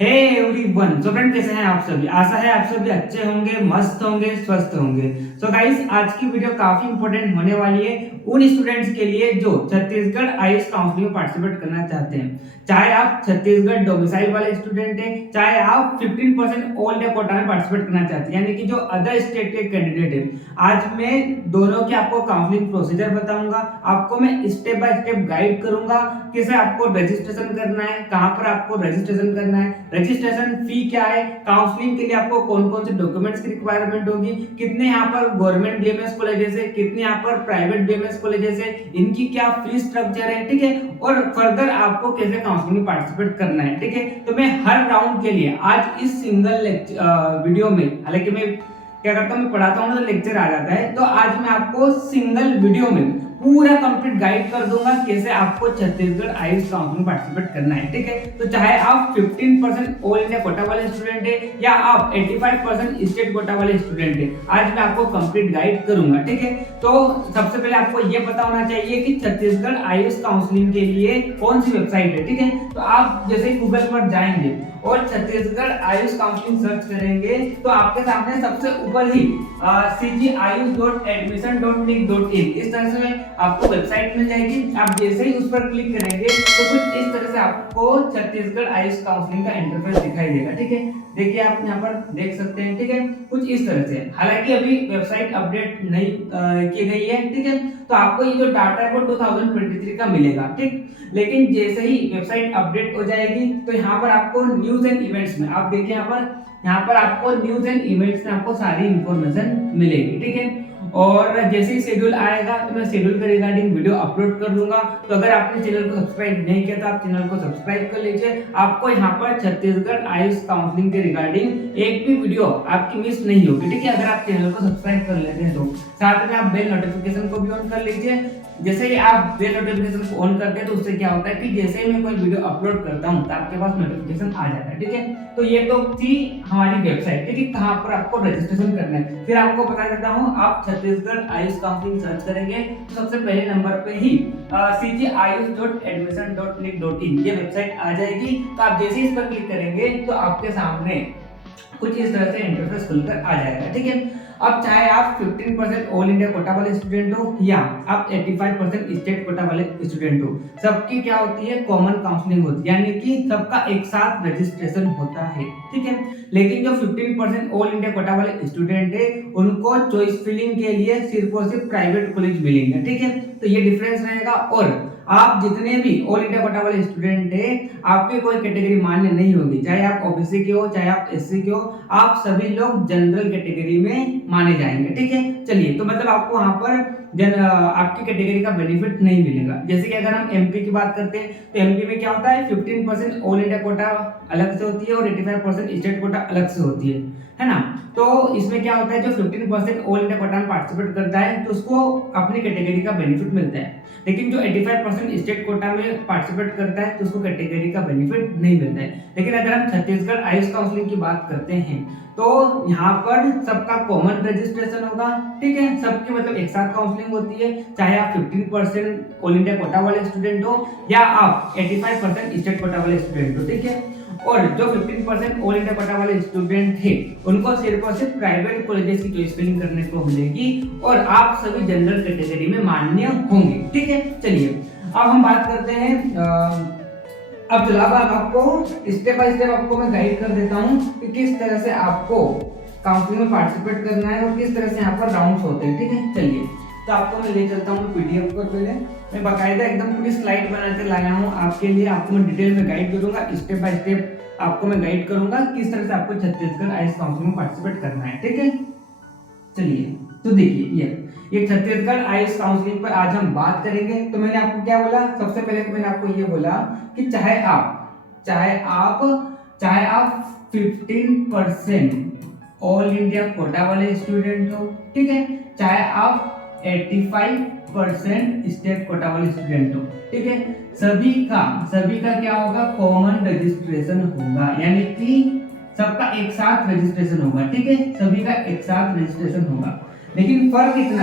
Hey everyone, so friend कैसे हैं आप सभी। आशा है आप सभी अच्छे होंगे, मस्त होंगे, स्वस्थ होंगे। सो गाइस, आज की वीडियो काफी इंपॉर्टेंट होने वाली है उन स्टूडेंट्स के लिए जो छत्तीसगढ़ आईएएस काउंसलिंग में पार्टिसिपेट करना चाहते हैं। चाहे आप छत्तीसगढ़ डोमिसाइल वाले स्टूडेंट हैं, चाहे आप 15% ऑल इंडिया कोटा में पार्टिसिपेट करना चाहते हैं, यानी कि जो अदर स्टेट के कैंडिडेट हैं। आज मैं दोनों के आपको काउंसलिंग प्रोसीजर बताऊंगा, आपको मैं स्टेप बाय स्टेप गाइड करूंगा कैसे आपको रजिस्ट्रेशन करना है, कहां पर आपको रजिस्ट्रेशन करना है, रजिस्ट्रेशन फी क्या है, काउंसलिंग के लिए आपको कौन कौन से डॉक्यूमेंट्स की रिक्वायरमेंट होगी, कितने यहाँ पर गवर्नमेंट बीएमएस कॉलेजेस है, कितने यहाँ पर प्राइवेट बीएमएस कॉलेजेस है, इनकी क्या फी स्ट्रक्चर है, ठीक है। और फर्दर आपको कैसे काउंसलिंग में पार्टिसिपेट करना है, ठीक है। तो मैं हर राउंड के लिए आज इस सिंगल वीडियो में, हालांकि मैं क्या करता हूँ, मैं पढ़ाता हूँ ना तो लेक्चर आ जाता है, तो आज मैं आपको सिंगल वीडियो में पूरा कंप्लीट गाइड कर दूंगा कैसे आपको छत्तीसगढ़ आईएएस काउंसलिंग में पार्टिसिपेट करना है, ठीक है। तो चाहे आप 15% ऑल इंडिया कोटा वाले स्टूडेंट है या आप 85% स्टेट कोटा वाले स्टूडेंट है, आज मैं आपको कंप्लीट गाइड करूंगा, ठीक है। तो सबसे पहले आपको यह पता होना चाहिए कि छत्तीसगढ़ आईएएस काउंसलिंग के लिए कौन सी वेबसाइट है, ठीक है। तो आप जैसे ही गूगल पर जाएंगे और छत्तीसगढ़ आयुष काउंसलिंग सर्च करेंगे तो आपके सामने सबसे ऊपर ही cgayush.admission.nic.in इस तरह से आपको वेबसाइट मिल जाएगी। आप जैसे ही उस पर क्लिक करेंगे तो कुछ इस तरह से आपको छत्तीसगढ़ आयुष काउंसलिंग का इंटरफेस दिखाई देगा, ठीक है। देखिए आप यहाँ पर देख सकते हैं, ठीक है, कुछ इस तरह से। हालांकि अभी वेबसाइट अपडेट नहीं की गई है, ठीक है। तो आपको ये जो डाटा है वो 2023 का मिलेगा, ठीक। लेकिन जैसे ही वेबसाइट अपडेट हो जाएगी तो यहाँ पर आपको न्यूज एंड इवेंट्स में आप देखिए, यहाँ पर आपको न्यूज एंड इवेंट्स में आपको सारी इंफॉर्मेशन मिलेगी, ठीक है। और जैसे ही शेड्यूल आएगा तो मैं शेड्यूल के रिगार्डिंग वीडियो अपलोड कर दूंगा। तो अगर आपने चैनल को सब्सक्राइब नहीं किया तो आप चैनल को सब्सक्राइब कर लीजिए। आपको यहाँ पर छत्तीसगढ़ आयुष काउंसलिंग के रिगार्डिंग एक भी वीडियो आपकी मिस नहीं होगी, ठीक है, अगर आप चैनल को सब्सक्राइब कर लेते हैं तो। साथ में आप बेल नोटिफिकेशन को भी ऑन कर लीजिए। जैसे ही आप बेल नोटिफिकेशन को ऑन करते हैं तो उससे क्या होता है कि जैसे ही मैं कोई वीडियो अपलोड करता हूं तो आपके पास नोटिफिकेशन आ जाता है, ठीक है। तो ये तो थी हमारी वेबसाइट, ठीक है, कहां पर आपको रजिस्ट्रेशन करना है। फिर आपको बता देता हूं, आप छत्तीसगढ़ आयुष काउंसलिंग सर्च करेंगे तो सबसे पहले नंबर पे ही cgayush.admission.nic.in ये वेबसाइट आ जाएगी। तो आप जैसे ही इस पर क्लिक करेंगे तो आपके सामने कुछ इस तरह से इंटरफेस खुलकर आ जाएगा, ठीक है। अब चाहे आप 15% ऑल इंडिया कोटा वाले स्टूडेंट हो या आप 85% स्टेट कोटा वाले स्टूडेंट हो, सबकी क्या होती है, कॉमन काउंसलिंग होती है, यानी कि सबका एक साथ रजिस्ट्रेशन होता है, ठीक है। लेकिन जो 15% ऑल इंडिया कोटा वाले स्टूडेंट है उनको चॉइस फिलिंग के लिए सिर्फ और सिर्फ प्राइवेट कॉलेज मिलेंगे, ठीक है। तो ये डिफरेंस रहेगा। और आप जितने भी ऑल इंडिया कोटा वाले स्टूडेंट है, आपकी कोई कैटेगरी मान्य नहीं होगी, चाहे आप ओबीसी के हो चाहे आप एससी के हो, आप सभी लोग जनरल कैटेगरी में माने जाएंगे, ठीक है। चलिए, तो मतलब आपको वहां पर आपकी कैटेगरी का बेनिफिट नहीं मिलेगा। जैसे कि अगर हम एमपी की बात करते हैं तो एमपी में क्या होता है, 15% ऑल इंडिया कोटा अलग से होती है और 85% स्टेट कोटा अलग से होती है ना। तो इसमें क्या होता है, जो 15% ऑल इंडिया कोटा में पार्टिसिपेट करता है तो उसको अपनी कैटेगरी का बेनिफिट मिलता है। लेकिन जो 85% स्टेट कोटा में पार्टिसिपेट करता है तो उसको कैटेगरी का बेनिफिट नहीं मिलता है। लेकिन अगर हम छत्तीसगढ़ आयुष काउंसलिंग की बात करते हैं तो यहाँ पर सबका कॉमन रजिस्ट्रेशन होगा, ठीक है। सबकी मतलब एक साथ काउंसलिंग होती है, चाहे आप 15% ऑल इंडिया कोटा वाले स्टूडेंट हो या आप 85% स्टेट कोटा वाले स्टूडेंट हो, ठीक है। और जो 15% ऑल इंडिया कोटा वाले स्टूडेंट थे उनको सिर्फ और सिर्फ प्राइवेट कॉलेजेस की चॉइस फिलिंग करने को मिलेगी और आप सभी जनरल कैटेगरी में मान्य होंगे, ठीक है। चलिए, अब हम बात करते हैं अब चला आपको स्टेप बाय स्टेप आपको मैं गाइड कर देता हूं कि किस तरह से आपको काउंसलिंग में पार्टिसिपेट करना है और किस तरह से यहाँ पर राउंड्स होते हैं, ठीक है। चलिए, तो आपको मैं ले चलता हूँ पीडीएफ पर। पहले मैं बाकायदा एकदम पूरी स्लाइड बना के लाया हूँ आपके लिए, आपको मैं डिटेल में गाइड करूंगा, स्टेप बाय स्टेप आपको मैं गाइड करूंगा किस तरह से आपको छत्तीसगढ़ आयुष काउंसलिंग में पार्टिसिपेट करना है, ठीक है। चलिए, तो देखिए ये छत्तीसगढ़ आयुष काउंसलिंग पर आज हम बात करेंगे। तो मैंने आपको क्या बोला, सबसे पहले तो मैंने आपको ये बोला कि चाहे आप 15% ऑल इंडिया कोटा वाले स्टूडेंट हो, ठीक है, चाहे आप 85% स्टेट कोटा वाले स्टूडेंट हो, ठीक है, सभी का क्या होगा, कॉमन रजिस्ट्रेशन होगा, यानी कि सबका एक साथ रजिस्ट्रेशन होगा, ठीक है, सभी का एक साथ रजिस्ट्रेशन होगा। लेकिन फर्क इतना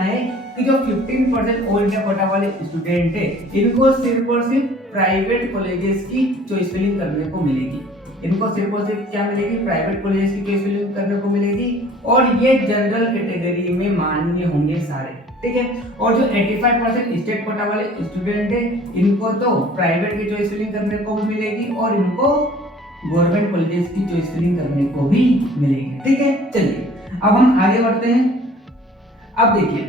है कि जो 15% ऑल इंडिया कोटा वाले स्टूडेंट है इनको सिर्फ और सिर्फ प्राइवेट कॉलेजेस की चॉइस फिलिंग करने को मिलेगी। इनको सिर्फ और सिर्फ क्या मिलेगी, प्राइवेट कॉलेजेस की चॉइस फिलिंग करने को मिलेगी और ये जनरल कैटेगरी में मान्य होंगे सारे, ठीक है। और जो 85% स्टेट कोटा वाले स्टूडेंट है इनको तो प्राइवेट की चॉइस फिलिंग करने को भी मिलेगी और इनको गवर्नमेंट कॉलेजेस की चॉइस फिलिंग करने को भी मिलेगी, ठीक है। चलिए अब हम आगे बढ़ते हैं। अब देखिए,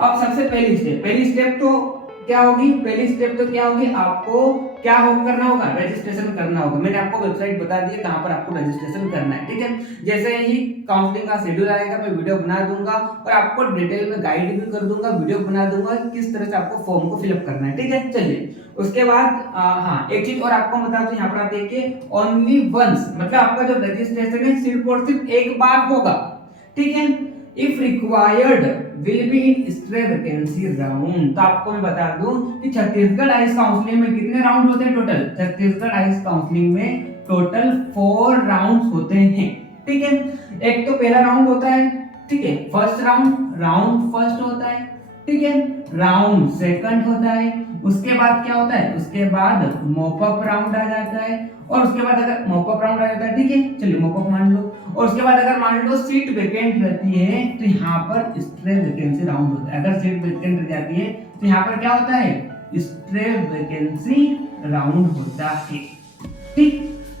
अब सबसे पहली स्टेप तो क्या होगी, आपको क्या करना होगा, रजिस्ट्रेशन करना होगा। मैंने आपको वेबसाइट बता दी है कहां पर आपको रजिस्ट्रेशन करना है, ठीक है। जैसे ही काउंसलिंग का शेड्यूल आएगा मैं वीडियो बना दूंगा और आपको डिटेल में गाइड भी कर दूंगा, वीडियो बना दूंगा किस तरह से आपको फॉर्म को फिलअप करना है, ठीक है। चलिए उसके बाद हाँ एक चीज और आपको बता दूं, यहाँ पर आप देखिए ओनली वंस, मतलब आपका जो रजिस्ट्रेशन है सिर्फ और सिर्फ एक बार होगा, ठीक है। If required will be in stray vacancy round. तो आपको मैं बता दूं कि छत्तीसगढ़ आइस काउंसलिंग में कितने राउंड होते हैं टोटल, छत्तीसगढ़ आइस काउंसलिंग में टोटल 4 राउंड्स होते हैं, ठीक है। एक तो पहला राउंड होता है, ठीक है, फर्स्ट राउंड फर्स्ट होता है, ठीक है। राउंड सेकंड होता है, उसके बाद क्या होता है, उसके बाद मॉपअप राउंड आ जाता है और उसके बाद अगर मॉपअप राउंड आ जाता है, ठीक है, चलिए मॉपअप मान लो। और उसके बाद अगर मान लो सीट वेकेंट रहती है तो यहाँ पर स्ट्रे वैकेंसी राउंड होता है। अगर सीट वेकेंट रह जाती है तो यहाँ पर क्या होता है, स्ट्रे वैकेंसी राउंड होता है, ठीक।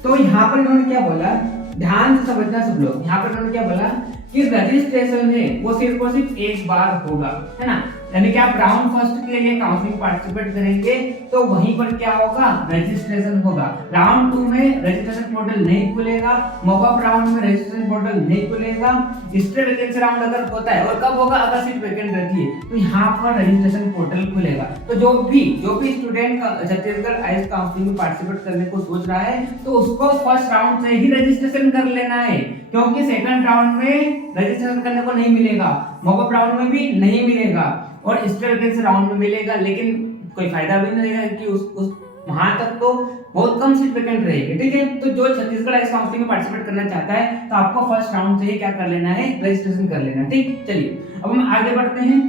तो यहाँ पर इन्होंने क्या बोला, ध्यान से समझना सब लोग, यहाँ पर इन्होंने क्या बोला कि रजिस्ट्रेशन है वो सिर्फ और सिर्फ एक बार होगा, है ना। यानी कि आप राउंड फर्स्ट के लिए काउंसलिंग पार्टिसिपेट करेंगे तो वहीं पर क्या होगा, रजिस्ट्रेशन होगा। राउंड 2 में रजिस्ट्रेशन पोर्टल नहीं खुलेगा, मॉपअप राउंड में रजिस्ट्रेशन पोर्टल नहीं खुलेगा। स्ट्रे वैकेंसी राउंड अगर होता है और कब होगा, अगर सीट वैकेंट रहती है तो यहाँ पर रजिस्ट्रेशन पोर्टल खुलेगा। तो जो भी स्टूडेंट छत्तीसगढ़ आइस काउंसलिंग में पार्टिसिपेट करने को सोच रहा है तो उसको फर्स्ट राउंड से ही रजिस्ट्रेशन कर लेना है, क्योंकि सेकंड राउंड में रजिस्ट्रेशन करने को नहीं मिलेगा, मॉपअप राउंड में भी नहीं मिलेगा और स्ट्रे वैकेंसी राउंड में मिलेगा, लेकिन कोई फायदा भी नहीं रहेगा कि उस वहां तक तो बहुत कम सीट वैकेंट रहेगी, ठीक है। तो जो छत्तीसगढ़ आइस काउंसलिंग में पार्टिसिपेट करना चाहता है तो आपको फर्स्ट राउंड से ही क्या कर लेना है, रजिस्ट्रेशन कर लेना है, ठीक। चलिए अब हम आगे बढ़ते हैं।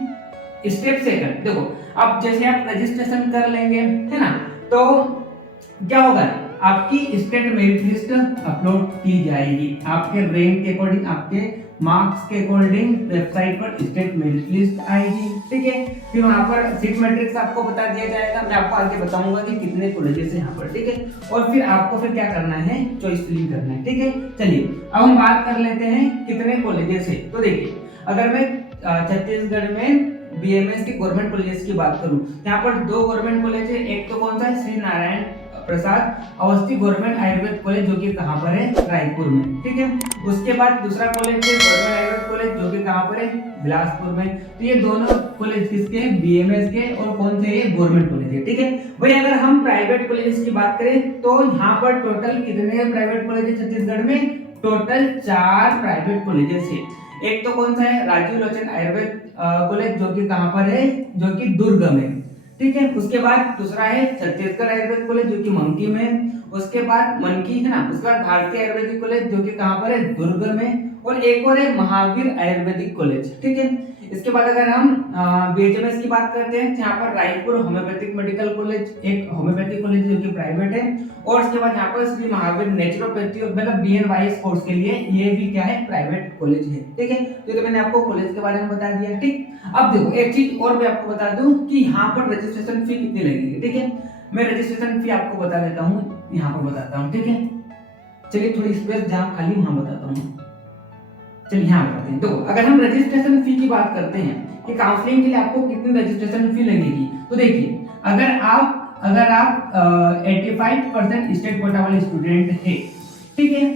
स्टेप सेकंड देखो, अब जैसे आप रजिस्ट्रेशन कर लेंगे, है ना, तो क्या होगा, आपकी स्टेट मेरिट लिस्ट अपलोड की जाएगी, आपके रैंक के अकॉर्डिंग, आपके मार्क्स के अकॉर्डिंग वेबसाइट पर स्टेट मेरिट लिस्ट आएगी, ठीक है। फिर वहां पर सीट मैट्रिक्स आपको बता दिया जाएगा, मैं आपको आगे बताऊंगा कि कितने कॉलेजेस हैं यहाँ पर, ठीक है। और फिर आपको फिर क्या करना है, चॉइस फिलिंग करना है, ठीक है। चलिए अब हम बात कर लेते हैं कितने कॉलेजेस है। तो देखिए अगर मैं छत्तीसगढ़ में बीएमएस के गवर्नमेंट कॉलेजेस की बात करूं, यहाँ पर 2 गवर्नमेंट कॉलेज है। एक तो कौन सा है, श्री नारायण प्रसाद अवस्थी गवर्नमेंट आयुर्वेद कॉलेज जो कि कहां पर है, रायपुर में, ठीक है। उसके बाद दूसरा कॉलेज है गवर्नमेंट आयुर्वेद कॉलेज जो कि कहां पर है, बिलासपुर में। तो ये दोनों कॉलेज किसके हैं, बीएमएस के, और कौन से ये गवर्नमेंट कॉलेज है, ठीक है। वही अगर हम प्राइवेट कॉलेजेस की बात करें तो यहाँ पर टोटल कितने प्राइवेट कॉलेज है छत्तीसगढ़ में, टोटल 4 प्राइवेट कॉलेजेस है। एक तो कौन सा है, राजीव लोचन आयुर्वेद कॉलेज जो कि कहां पर है, जो कि दुर्ग में, ठीक है। उसके बाद दूसरा है छत्तीसगढ़ आयुर्वेद कॉलेज जो कि मंकी में, उसके बाद मनकी है ना, उसके बाद भारतीय आयुर्वेदिक कॉलेज जो कि कहां पर है, दुर्ग में, और एक और है महावीर आयुर्वेदिक कॉलेज, ठीक है। इसके बाद अगर हम बीएचएमएस की बात करते हैं, यहाँ पर रायपुर होम्योपैथिक मेडिकल कॉलेज, एक होम्योपैथिक कॉलेज जो कि प्राइवेट है, और उसके बाद यहाँ पर श्री महावीर नेचुरोपैथी मतलब बीएनवाईएस कोर्स के लिए ये भी क्या है, प्राइवेट कॉलेज है, ठीक है। तो मैंने आपको कॉलेज के बारे में बता दिया, ठीक। अब देखो एक चीज और भी आपको बता दूं कि यहाँ पर रजिस्ट्रेशन फी कितनी लगेगी, ठीक है। मैं रजिस्ट्रेशन फी आपको बता देता हूँ, यहाँ पर बताता हूँ, ठीक है। चलिए थोड़ी स्पेस जहाँ खाली वहां बताता हूँ, चलिए यहाँ बताते हैं। तो अगर हम रजिस्ट्रेशन फी की बात करते हैं कि काउंसलिंग के लिए आपको कितनी रजिस्ट्रेशन फी लगेगी, तो देखिए अगर आप 85% स्टेट कोटा वाले स्टूडेंट है, ठीक है,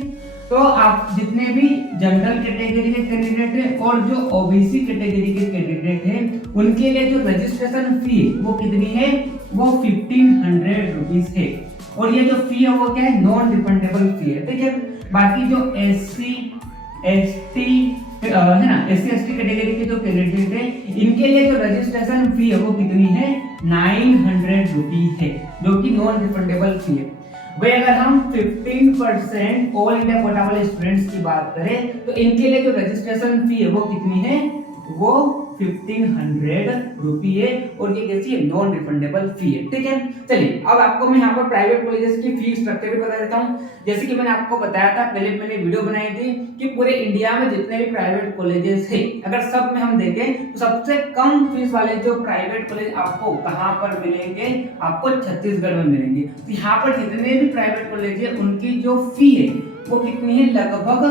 तो आप जितने भी जनरल कैटेगरी के कैंडिडेट है और जो ओबीसी कैटेगरी के कैंडिडेट है उनके लिए जो रजिस्ट्रेशन फी वो कितनी है, वो 1500 रुपीस है। और ये जो फी है वो क्या है, नॉन रिफंडेबल फी है, ठीक है। बाकी जो एससी एसटी है ना, एससी एसटी कैटेगरी के जो कैंडिडेट है इनके लिए जो रजिस्ट्रेशन फी है वो कितनी है, 900 रुपीस है, जो कि नॉन रिफंडेबल फी है। भाई अगर हम 15% ऑल इंडिया कोटा वाले स्टूडेंट्स की बात करें तो इनके लिए जो रजिस्ट्रेशन फी है वो कितनी है, वो ₹1500 और ये कैसी है, नॉन रिफंडेबल फी है। ठीक है, चलिए अब आपको मैं यहाँ पर प्राइवेट कॉलेजेस की फी स्ट्रक्चर भी बता देता हूँ। जैसे कि मैंने आपको बताया था, पहले मैंने वीडियो बनाई थी कि पूरे इंडिया में जितने भी प्राइवेट कॉलेजेस है, अगर सब में हम देखें तो सबसे कम फीस वाले जो प्राइवेट कॉलेज आपको कहाँ पर मिलेंगे, आपको छत्तीसगढ़ में मिलेंगे। तो यहाँ पर जितने भी प्राइवेट कॉलेज है उनकी जो फी है वो कितनी है, लगभग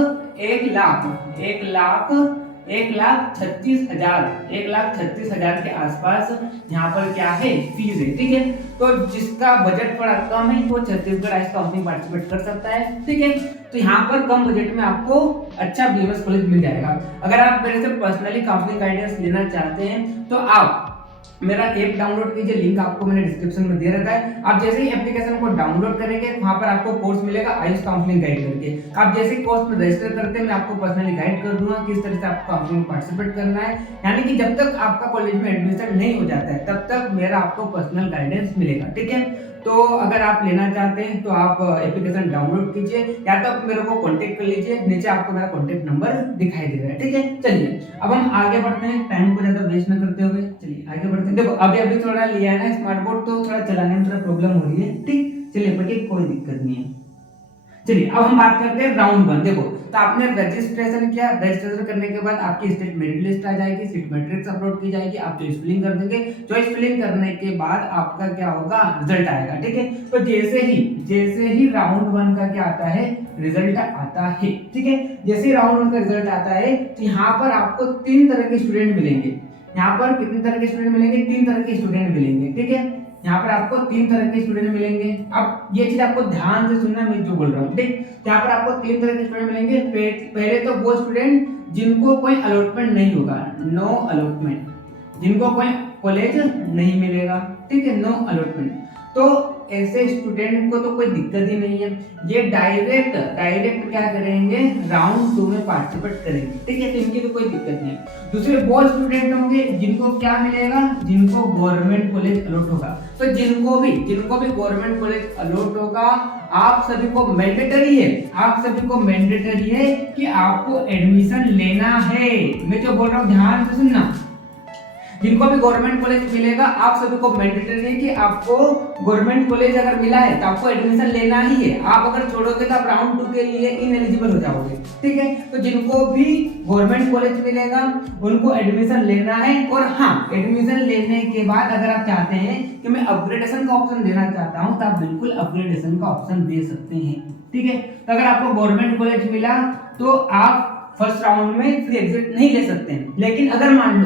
1,36,000 के आसपास यहाँ पर क्या है, फीस है। ठीक है, तो जिसका बजट थोड़ा कम है वो छत्तीसगढ़ आइस काउंसिल में पार्टिसिपेट कर सकता है। ठीक है, तो यहाँ पर कम बजट में आपको अच्छा बीएमएस कॉलेज मिल जाएगा। अगर आप मेरे से पर्सनली काउंसलिंग गाइडेंस लेना चाहते हैं तो आप मेरा ऐप डाउनलोड कीजिए, लिंक आपको मैंने डिस्क्रिप्शन में दे रखा है। आप जैसे ही एप्लीकेशन को डाउनलोड करेंगे वहां पर आपको कोर्स मिलेगा आयुष काउंसलिंग गाइड करके। आप जैसे ही कोर्स में रजिस्टर करते हैं मैं आपको पर्सनली गाइड कर दूंगा किस तरह से आपको काउंसलिंग में पार्टिसिपेट करना है। यानी कि जब तक आपका कॉलेज में एडमिशन नहीं हो जाता है तब तक मेरा आपको पर्सनल गाइडेंस मिलेगा। ठीक है, तो अगर आप लेना चाहते हैं तो आप एप्लीकेशन डाउनलोड कीजिए या तो आप मेरे को कांटेक्ट कर लीजिए, नीचे आपको मेरा कांटेक्ट नंबर दिखाई दे रहा है। ठीक है, चलिए अब हम आगे बढ़ते हैं, टाइम को ज्यादा वेस्ट न करते हुए चलिए आगे बढ़ते हैं। देखो अभी थोड़ा लिया है ना स्मार्ट बोर्ड, तो थोड़ा चलाने में थोड़ा प्रॉब्लम हो रही है। ठीक, चलिए बल्कि कोई दिक्कत नहीं है। चलिए अब हम बात करते हैं राउंड 1। देखो तो आपने रजिस्ट्रेशन किया, रजिस्ट्रेशन करने के बाद आपकी स्टेट मेरिट लिस्ट आ जाएगी, सीट मैट्रिक्स अपलोड की जाएगी, आप चॉइस फिलिंग कर देंगे। चॉइस फिलिंग करने के बाद आपका क्या होगा, रिजल्ट आएगा। ठीक है, तो जैसे ही राउंड 1 का क्या आता है, रिजल्ट आता है। ठीक है, जैसे ही राउंड 1 का रिजल्ट आता है तो यहाँ पर आपको 3 तरह के स्टूडेंट मिलेंगे। यहाँ पर कितने तरह के स्टूडेंट मिलेंगे, 3 तरह के स्टूडेंट मिलेंगे। ठीक है, यहाँ पर आपको 3 तरह के स्टूडेंट मिलेंगे। अब ये चीज आपको ध्यान से सुनना, मैं जो बोल रहा हूँ। ठीक, यहाँ पर आपको 3 तरह के स्टूडेंट मिलेंगे। पहले तो वो स्टूडेंट जिनको कोई अलॉटमेंट नहीं होगा, नो अलॉटमेंट, जिनको कोई कॉलेज नहीं मिलेगा। ठीक है, नो अलॉटमेंट, तो ऐसे स्टूडेंट को तो कोई दिक्कत ही नहीं है, ये डायरेक्ट क्या करेंगे, राउंड 2 में पार्टिसिपेट करेंगे। ठीक है, तो इनकी तो कोई दिक्कत नहीं है। दूसरे वो स्टूडेंट होंगे जिनको क्या मिलेगा, जिनको गवर्नमेंट कॉलेज अलॉट होगा। तो जिनको भी गवर्नमेंट कॉलेज अलॉट होगा, आप सभी को मैंडेटरी है कि आपको एडमिशन लेना है। मैं जो बोल रहा हूँ ध्यान से सुनना, जिनको भी गवर्नमेंट कॉलेज मिलेगा आप सभी को मैंडेटरी है कि आपको गवर्नमेंट कॉलेज अगर मिला है तो आपको एडमिशन लेना ही है। आप अगर छोड़ोगे तो आप राउंड 2 के लिए इनएलिजिबल हो जाओगे। ठीक है, तो जिनको भी गवर्नमेंट कॉलेज मिलेगा उनको एडमिशन लेना है। और हाँ, एडमिशन लेने के बाद अगर आप चाहते हैं कि मैं अपग्रेडेशन का ऑप्शन देना चाहता हूँ तो आप बिल्कुल अपग्रेडेशन का ऑप्शन दे सकते हैं। ठीक है, तो अगर आपको गवर्नमेंट कॉलेज मिला तो आप फर्स्ट राउंड में फ्री एग्जिट नहीं ले सकते हैं। लेकिन अगर मान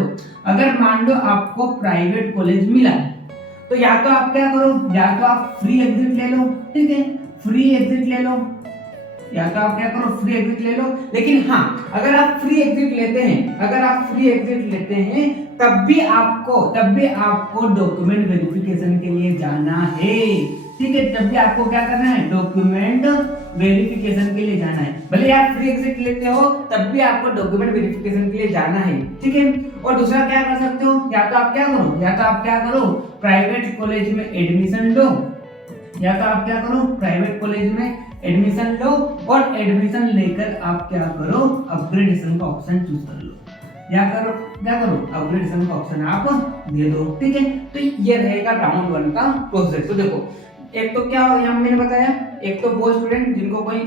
लो आपको प्राइवेट कॉलेज मिला तो या तो आप क्या करो, या तो आप फ्री एग्जिट ले लो। ठीक है, फ्री एग्जिट ले लो, या तो आप क्या करो, फ्री एग्जिट ले लो। लेकिन हाँ, अगर आप फ्री एग्जिट लेते हैं तब भी आपको डॉक्यूमेंट वेरिफिकेशन के लिए जाना है। ठीक है, तब भी आपको क्या करना है, डॉक्यूमेंट वेरिफिकेशन के लिए जाना है। भले आप फ्री एग्जिट लेते हो तब भी आपको डॉक्यूमेंट वेरिफिकेशन के लिए जाना है। ठीक है, और दूसरा क्या कर सकते हो, या तो आप क्या करो प्राइवेट कॉलेज में एडमिशन लो, और एडमिशन लेकर आप क्या करो, अपग्रेडेशन का ऑप्शन चूज कर लो, अपग्रेडेशन का ऑप्शन आप दे दो। ठीक है, तो ये रहेगा राउंड 1 का प्रोसेस। तो देखो एक तो क्या यहाँ मैंने बताया, एक तो वो स्टूडेंट जिनको कोई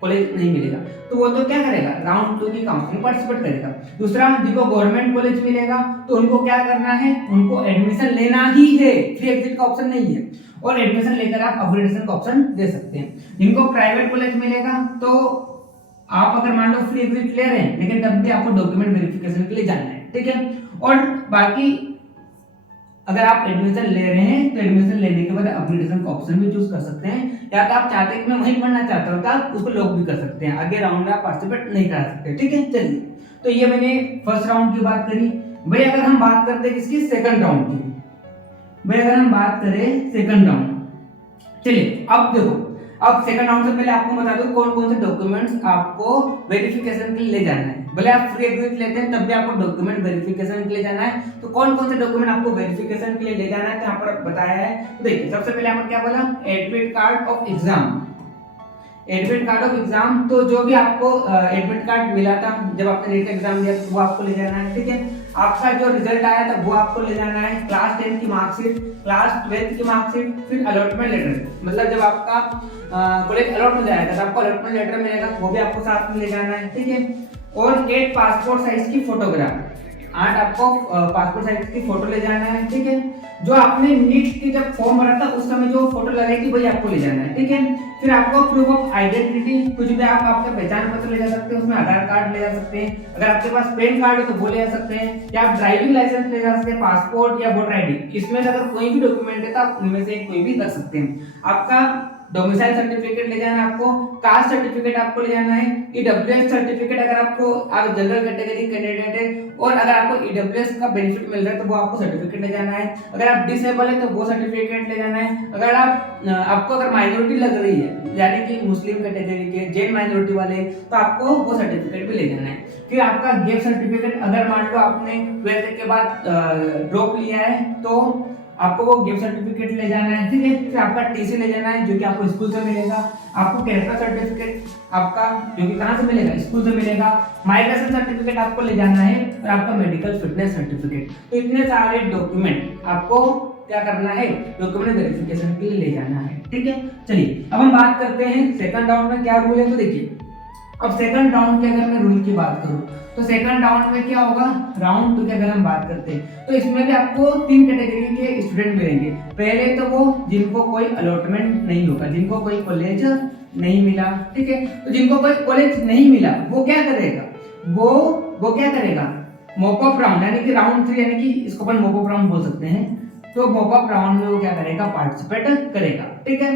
कॉलेज नहीं मिलेगा तो वो तो क्या करेगा, राउंड 2 की काउंसलिंग पार्टिसिपेट करेगा। दूसरा, जिनको गवर्नमेंट कॉलेज मिलेगा तो उनको क्या करना है, उनको एडमिशन लेना ही है, फ्री एग्जिट का ऑप्शन नहीं है, और एडमिशन लेकर आप अपग्रेडेशन का ऑप्शन दे सकते हैं। जिनको प्राइवेट कॉलेज मिलेगा तो आप अगर मान लो फ्री एग्जिट ले रहे हैं लेकिन तब भी आपको डॉक्यूमेंट वेरिफिकेशन के लिए जाना है। ठीक है, और बाकी अगर आप एडमिशन ले रहे हैं तो एडमिशन लेने के बाद अपग्रेडेशन का ऑप्शन भी चूज कर सकते हैं, या तो आप चाहते हैं कि मैं वहीं पढ़ना चाहता हूं तो आप उसको लॉक भी कर सकते हैं, आगे राउंड में आप पार्टिसिपेट नहीं कर सकते। ठीक है, चलिए तो ये मैंने फर्स्ट राउंड की बात करी। भाई अगर हम बात करते हैं किसकी, सेकंड राउंड की। चलिए अब देखो, अब सेकंड राउंड से पहले आपको बता दूं कौन कौन से डॉक्यूमेंट्स आपको वेरिफिकेशन के लिए ले जाना है। भले आप फ्री एग्जिट लेते हैं तब भी आपको डॉक्यूमेंट वेरिफिकेशन के लिए जाना है। तो कौन कौन से डॉक्यूमेंट आपको वेरिफिकेशन के लिए ले जाना है, तो यहाँ पर बताया है। तो देखिए सबसे पहले आपने क्या बोला, एडमिट कार्ड ऑफ एग्जाम। तो जो भी आपको एडमिट कार्ड मिला था जब आपने नीट का एग्जाम दिया तो वो आपको ले जाना है। ठीक है, आपका जो रिजल्ट आया था वो आपको ले जाना है, क्लास 10 की मार्कशीट, क्लास 12 की मार्कशीट, फिर अलॉटमेंट लेटर, मतलब जब आपका कॉलेज अलॉट हो जाएगा तो आपको अलॉटमेंट लेटर मिलेगा, वो भी आपको साथ में ले जाना है, ठीक है। और 8 पासपोर्ट साइज की फोटोग्राफ, 8 आपको पासपोर्ट साइज की फोटो ले जाना है, ठीक है। जो आपने नीट के जब फॉर्म भरा था उस समय जो फोटो लगाई थी वही आपको ले जाना है, ठीक है। फिर आपको प्रूफ ऑफ आइडेंटिटी, कुछ भी आप आपका पहचान पत्र ले जा सकते हैं, उसमें आधार कार्ड ले जा सकते हैं, अगर आपके पास पैन कार्ड है तो वो ले जा सकते हैं, या आप ड्राइविंग लाइसेंस ले जा सकते हैं, पासपोर्ट या वोटर आईडी, इसमें से अगर कोई भी डॉक्यूमेंट है तो आप उनमें से कोई भी रख सकते हैं। आपका डोमिसाइल सर्टिफिकेट ले जाना है आपको, कास्ट सर्टिफिकेट आपको ले जाना है, ईडब्ल्यूएस सर्टिफिकेट अगर आपको आप जनरल कैटेगरी कैंडिडेट है और अगर आपको ईडब्ल्यूएस का बेनिफिट मिल रहा है तो वो आपको सर्टिफिकेट ले जाना है, अगर आप डिसेबल है तो वो सर्टिफिकेट ले जाना है, अगर आपको अगर माइनॉरिटी लग रही है यानी कि मुस्लिम कैटेगरी के, जैन माइनॉरिटी वाले, तो आपको वो सर्टिफिकेट भी ले जाना है। फिर आपका गैप सर्टिफिकेट, अगर मान लो आपने 12th के बाद ड्रॉप लिया है तो आपको वो गिफ्ट सर्टिफिकेट ले जाना है, ठीक है। फिर आपका टीसी ले जाना है जो कि आपको स्कूल से मिलेगा, आपको कैरेक्टर सर्टिफिकेट आपका जो कि कहाँ से मिलेगा, स्कूल से मिलेगा, माइग्रेशन सर्टिफिकेट आपको ले जाना है और आपका मेडिकल फिटनेस सर्टिफिकेट। तो इतने सारे डॉक्यूमेंट आपको क्या करना है, डॉक्यूमेंट वेरिफिकेशन के लिए ले जाना है, ठीक है। चलिए अब हम बात करते हैं सेकंड राउंड में क्या रूल है। तो देखिए अब सेकंड राउंड के अगर मैं रूल की बात करूं तो सेकंड राउंड में क्या होगा, राउंड 2 की अगर हम बात करते हैं तो इसमें भी आपको 3 कैटेगरी के स्टूडेंट मिलेंगे। पहले तो वो जिनको कोई अलॉटमेंट नहीं होगा, जिनको कोई कॉलेज नहीं मिला, ठीक है। तो जिनको कोई कॉलेज नहीं मिला वो क्या करेगा, वो क्या करेगा, मॉपअप राउंड यानी कि राउंड 3 यानी कि इसको अपन मॉपअप राउंड बोल सकते हैं। तो मॉपअप राउंड में वो क्या करेगा, पार्टिसिपेट करेगा, ठीक है।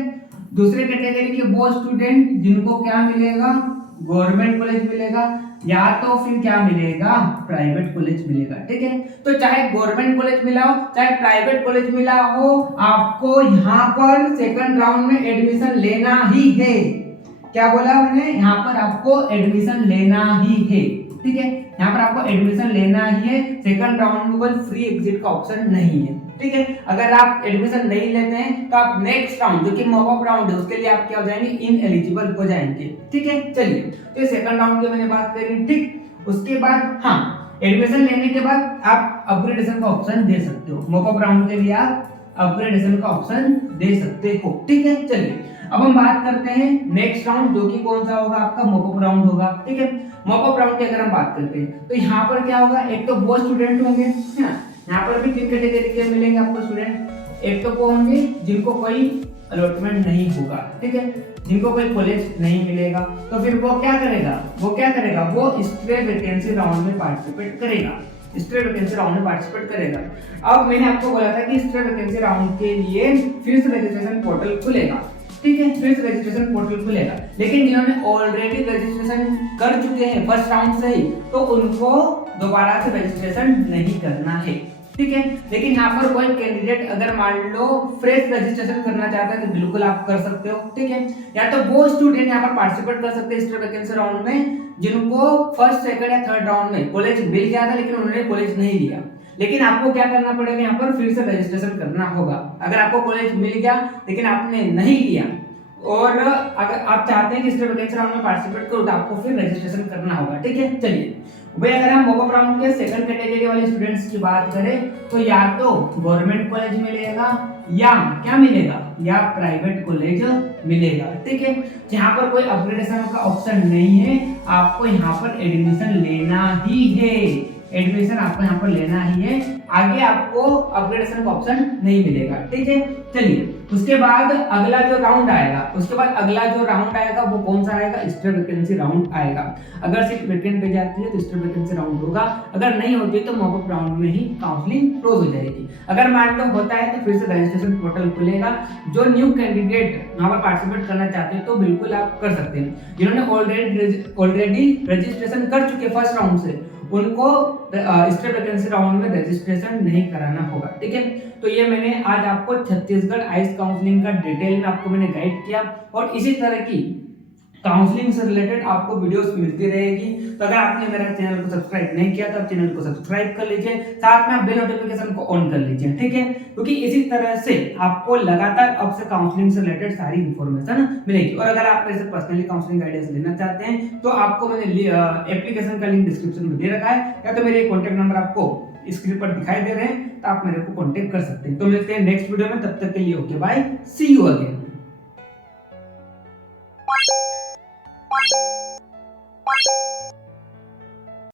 दूसरे कैटेगरी के वो स्टूडेंट जिनको क्या मिलेगा, गवर्नमेंट कॉलेज मिलेगा या तो फिर क्या मिलेगा, प्राइवेट कॉलेज मिलेगा, ठीक है। तो चाहे गवर्नमेंट कॉलेज मिला हो चाहे प्राइवेट कॉलेज मिला हो, आपको यहाँ पर सेकंड राउंड में एडमिशन लेना ही है। क्या बोला मैंने, यहाँ पर आपको एडमिशन लेना ही है, ठीक है। यहाँ पर आपको एडमिशन लेना ही है। सेकंड राउंड में कोई फ्री एग्जिट का ऑप्शन नहीं है, ठीक है। अगर आप एडमिशन नहीं लेते हैं तो आप नेक्स्ट राउंड जो कि मॉपअप राउंड है उसके लिए आप क्या हो जाएंगे, इनएलिजिबल हो जाएंगे, ठीक है। चलिए तो सेकंड राउंड की मैंने बात करी, ठीक। उसके बाद हाँ, एडमिशन लेने के बाद आप अपग्रेडेशन का ऑप्शन दे सकते हो, मॉपअप राउंड के लिए आप अपग्रेडेशन का ऑप्शन दे सकते हो, ठीक है। चलिए अब हम बात करते हैं नेक्स्ट राउंड जो कि कौन सा होगा, आपका मॉपअप राउंड होगा, ठीक है। मॉपअप राउंड की अगर हम बात करते हैं तो यहाँ पर क्या होगा, एक तो वो स्टूडेंट होंगे, है ना, यहाँ पर भी 3 कैटेगरी के मिलेंगे आपको स्टूडेंट। एक तो वो होंगे जिनको कोई अलॉटमेंट नहीं होगा, ठीक है, जिनको कोई कॉलेज नहीं मिलेगा, तो फिर वो क्या करेगा, वो स्ट्रे वैकेंसी राउंड में पार्टिसिपेट करेगा, स्ट्रे वैकेंसी राउंड में पार्टिसिपेट करेगा। अब मैंने आपको बोला था कि स्ट्रे वैकेंसी राउंड के लिए फिर से रजिस्ट्रेशन पोर्टल खुलेगा, ठीक है, फिर से रजिस्ट्रेशन पोर्टल खुलेगा। लेकिन जिन्होंने ऑलरेडी रजिस्ट्रेशन कर चुके हैं फर्स्ट राउंड से ही, तो उनको दोबारा से रजिस्ट्रेशन नहीं करना है, ठीक है। लेकिन यहाँ पर कोई कैंडिडेट अगर मान लो फ्रेश रजिस्ट्रेशन करना चाहता है तो बिल्कुल आप कर सकते हो, ठीक है। या तो वो स्टूडेंट यहाँ पर पार्टिसिपेट कर सकते हैं स्ट्रे वैकेंसी राउंड में जिनको फर्स्ट सेकंड या थर्ड राउंड में कॉलेज मिल गया था लेकिन उन्होंने कॉलेज नहीं लिया। लेकिन आपको क्या करना पड़ेगा, यहाँ पर फिर से रजिस्ट्रेशन करना होगा। अगर आपको कॉलेज मिल गया लेकिन आपने नहीं लिया और अगर आप चाहते हैं कि स्ट्रे वैकेंसी राउंड में पार्टिसिपेट करो तो आपको फिर रजिस्ट्रेशन करना होगा, ठीक है। चलिए भाई अगर हम मॉपअप राउंड के सेकंड कैटेगरी वाले स्टूडेंट्स की बात करें तो या तो गवर्नमेंट कॉलेज मिलेगा या क्या मिलेगा, या प्राइवेट कॉलेज मिलेगा, ठीक है। यहाँ पर कोई अपग्रेडेशन का ऑप्शन नहीं है, आपको यहाँ पर एडमिशन लेना ही है, एडमिशन आपको यहाँ पर लेना ही है, आगे आपको अपग्रेडेशन का ऑप्शन नहीं मिलेगा, ठीक है। चलिए उसके बाद अगला जो राउंड आएगा वो कौन सा आएगा, स्ट्रे वैकेंसी राउंड आएगा। अगर सीट वैकेंट रह जाती है तो स्ट्रे वैकेंसी राउंड होगा, अगर नहीं होती तो मॉपअप राउंड में ही काउंसलिंग क्लोज हो जाएगी। अगर मान लो होता है तो फिर से रजिस्ट्रेशन पोर्टल खुलेगा, जो न्यू कैंडिडेट वहां पर पार्टिसिपेट करना चाहते हैं तो बिल्कुल आप कर सकते हैं। जिन्होंने ऑलरेडी रजिस्ट्रेशन कर चुके फर्स्ट राउंड से उनको स्ट्रे वैकेंसी राउंड में रजिस्ट्रेशन नहीं कराना होगा, ठीक है। तो ये मैंने आज आपको छत्तीसगढ़ आइस काउंसलिंग का डिटेल में आपको मैंने गाइड किया और इसी तरह की काउंसलिंग से रिलेटेड आपको वीडियोस मिलती रहेगी। तो अगर आपने मेरा चैनल को सब्सक्राइब नहीं किया तो आप चैनल को सब्सक्राइब कर लीजिए, साथ में आप बेल नोटिफिकेशन को ऑन कर लीजिए, ठीक है। क्योंकि इसी तरह से आपको लगातार अब से काउंसलिंग से रिलेटेड सारी इंफॉर्मेशन मिलेगी। और अगर आप ऐसे पर्सनली काउंसलिंग गाइडेंस लेना चाहते हैं तो आपको मैंने एप्लीकेशन का लिंक डिस्क्रिप्शन में दे रखा है, या तो मेरे कॉन्टैक्ट नंबर आपको स्क्रीन पर दिखाई दे रहे हैं, तो आप मेरे को कॉन्टेक्ट कर सकते हैं। तो मिलते हैं नेक्स्ट वीडियो में, तब तक के लिए okay bye, see you again.